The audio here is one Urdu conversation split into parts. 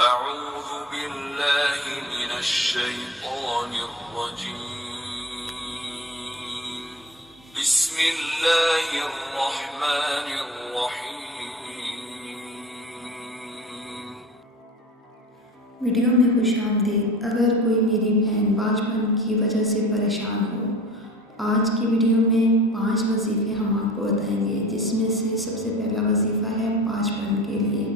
أعوذ بالله من الشيطان الرجيم بسم الله الرحمن الرحيم ویڈیو میں خوش آمدید۔ اگر کوئی میری بہن باجپن کی وجہ سے پریشان ہو، آج کی ویڈیو میں 5 وظیفے ہم آپ کو بتائیں گے، جس میں سے سب سے پہلا وظیفہ ہے باجپن کے لیے۔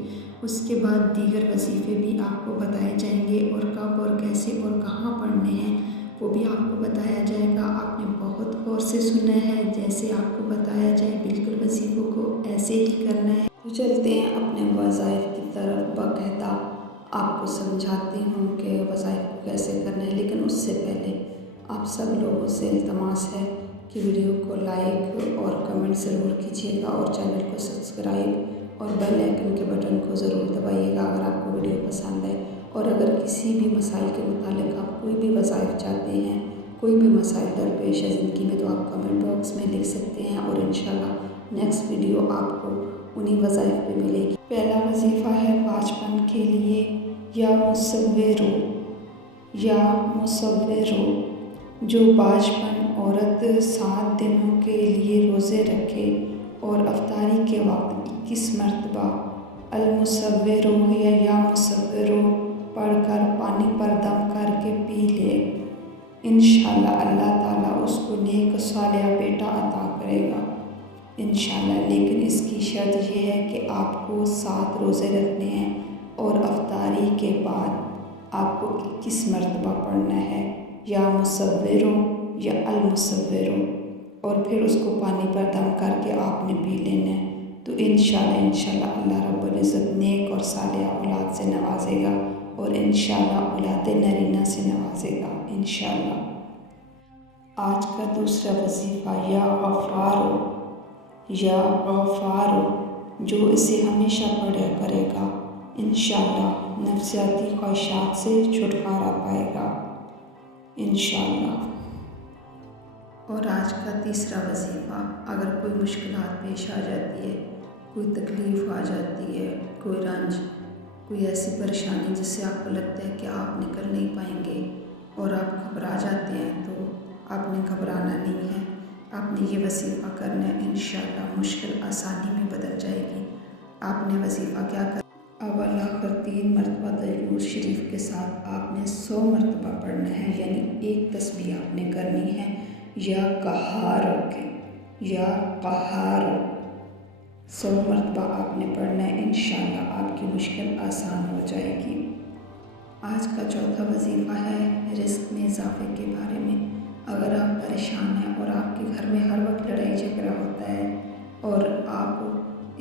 اس کے بعد دیگر وظیفے بھی آپ کو بتائے جائیں گے، اور کب اور کیسے اور کہاں پڑھنے ہیں وہ بھی آپ کو بتایا جائے گا۔ آپ نے بہت غور سے سننا ہے، جیسے آپ کو بتایا جائے بالکل وظیفوں کو ایسے ہی کرنا ہے۔ تو چلتے ہیں اپنے وظائف کی طرف، باقاعدہ آپ کو سمجھاتی ہوں کہ وظائف کو کیسے کرنا ہے، لیکن اس سے پہلے آپ سب لوگوں سے التماس ہے کہ ویڈیو کو لائک اور کمنٹ ضرور کیجیے گا، اور چینل کو سبسکرائب اور بیل آئیکن کے بٹن کو ضرور دبائیے گا اگر آپ کو ویڈیو پسند ہے۔ اور اگر کسی بھی مسائل کے متعلق آپ کوئی بھی وظائف چاہتے ہیں، کوئی بھی مسائل درپیش ہے زندگی میں، تو آپ کمنٹ باکس میں لکھ سکتے ہیں، اور انشاءاللہ نیکسٹ ویڈیو آپ کو انہی وظائف پہ ملے گی۔ پہلا وظیفہ ہے باجپن کے لیے، یا مصورو، جو باجپن عورت 7 دنوں کے لیے روزے رکھے اور افطاری کے وقت 21 مرتبہ المصورو یا مصورو پڑھ کر پانی پر دم کر کے پی لے، انشاءاللہ اللہ تعالیٰ اس کو نیک و صالح بیٹا عطا کرے گا انشاءاللہ۔ لیکن اس کی شرط یہ ہے کہ آپ کو 7 روزے رکھنے ہیں، اور افطاری کے بعد آپ کو 21 مرتبہ پڑھنا ہے، یا مصورو یا المصورو، اور پھر اس کو پانی پر دم کر کے آپ نے پی لینا ہے۔ تو انشاءاللہ اللہ رب العزت نیک اور صالح اولاد سے نوازے گا، اور انشاءاللہ اولاد نرینہ سے نوازے گا انشاءاللہ۔ آج کا دوسرا وظیفہ یا غفارو، جو اسے ہمیشہ پڑھا کرے گا، انشاءاللہ نفسیاتی خواہشات سے چھٹکارا پائے گا انشاءاللہ۔ اور آج کا تیسرا وظیفہ، اگر کوئی مشکلات پیش آ جاتی ہے، کوئی تکلیف آ جاتی ہے، کوئی رنج، کوئی ایسی پریشانی جس سے آپ کو لگتا ہے کہ آپ نکل نہیں پائیں گے اور آپ گھبرا جاتے ہیں، تو آپ نے گھبرانا نہیں ہے، آپ نے یہ وظیفہ کرنا ہے، انشاءاللہ مشکل آسانی میں بدل جائے گی۔ آپ نے وظیفہ کیا کرنا ہے؟ اول آخر 3 مرتبہ درود شریف کے ساتھ آپ نے 100 مرتبہ پڑھنا ہے، یعنی ایک تسبیح آپ نے کرنی ہے، یا قہارو 100 مرتبہ آپ نے پڑھنا ہے، انشاءاللہ آپ کی مشکل آسان ہو جائے گی۔ آج کا چوتھا وظیفہ ہے رزق میں اضافے کے بارے میں۔ اگر آپ پریشان ہیں اور آپ کے گھر میں ہر وقت لڑائی جھگڑا ہوتا ہے، اور آپ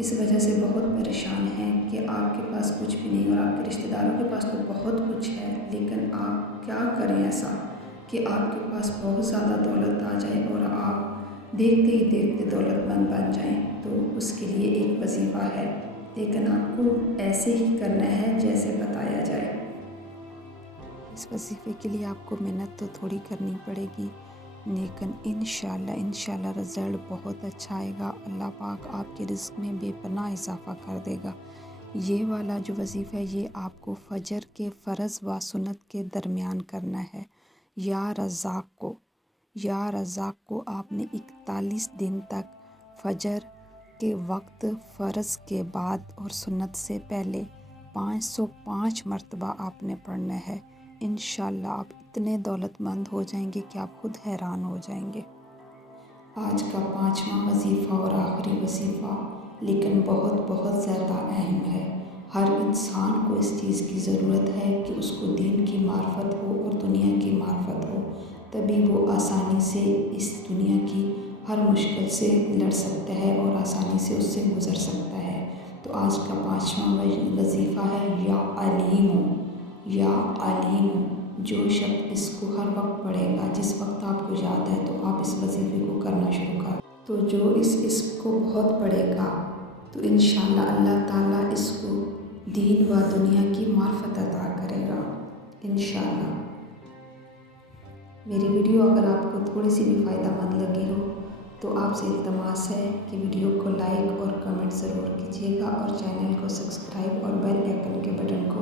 اس وجہ سے بہت پریشان ہیں کہ آپ کے پاس کچھ بھی نہیں، اور آپ کے رشتہ داروں کے پاس تو بہت کچھ ہے، لیکن آپ کیا کریں ایسا کہ آپ کے پاس بہت زیادہ دولت آ جائے اور آپ دیکھتے ہی دیکھتے دولت مند بن جائیں، تو اس کے لیے ایک وظیفہ ہے، لیکن آپ کو ایسے ہی کرنا ہے جیسے بتایا جائے۔ اس وظیفے کے لیے آپ کو محنت تو تھوڑی کرنی پڑے گی، لیکن انشاءاللہ رزلٹ بہت اچھا آئے گا۔ اللہ پاک آپ کے رزق میں بے پناہ اضافہ کر دے گا۔ یہ والا جو وظیفہ ہے، یہ آپ کو فجر کے فرض و سنت کے درمیان کرنا ہے۔ یا رزاق کو آپ نے 41 دن تک فجر کے وقت، فرض کے بعد اور سنت سے پہلے 505 مرتبہ آپ نے پڑھنا ہے، انشاءاللہ آپ اتنے دولت مند ہو جائیں گے کہ آپ خود حیران ہو جائیں گے۔ آج کا 5واں وظیفہ اور آخری وظیفہ، لیکن بہت بہت زیادہ اہم ہے۔ ہر انسان کو اس چیز کی ضرورت ہے کہ اس کو دین کی معرفت ہو اور دنیا کی معرفت ہو، تبھی وہ آسانی سے اس دنیا کی ہر مشکل سے لڑ سکتا ہے اور آسانی سے اس سے گزر سکتا ہے۔ تو آج کا 5واں وظیفہ ہے یا علیم، جو شخص اس کو ہر وقت پڑھے گا، جس وقت آپ کو یاد ہے تو آپ اس وظیفے کو کرنا شروع کر، تو جو اس اسم کو بہت پڑھے گا تو انشاءاللہ اللہ تعالیٰ اس کو دین و دنیا کی معرفت عطا کرے گا انشاءاللہ۔ میری ویڈیو اگر آپ کو تھوڑی سی بھی فائدہ مند لگی ہو تو آپ سے التماس ہے کہ ویڈیو کو لائک اور کمنٹ ضرور کیجیے گا، اور چینل کو سبسکرائب اور بیل آئیکن کے بٹن کو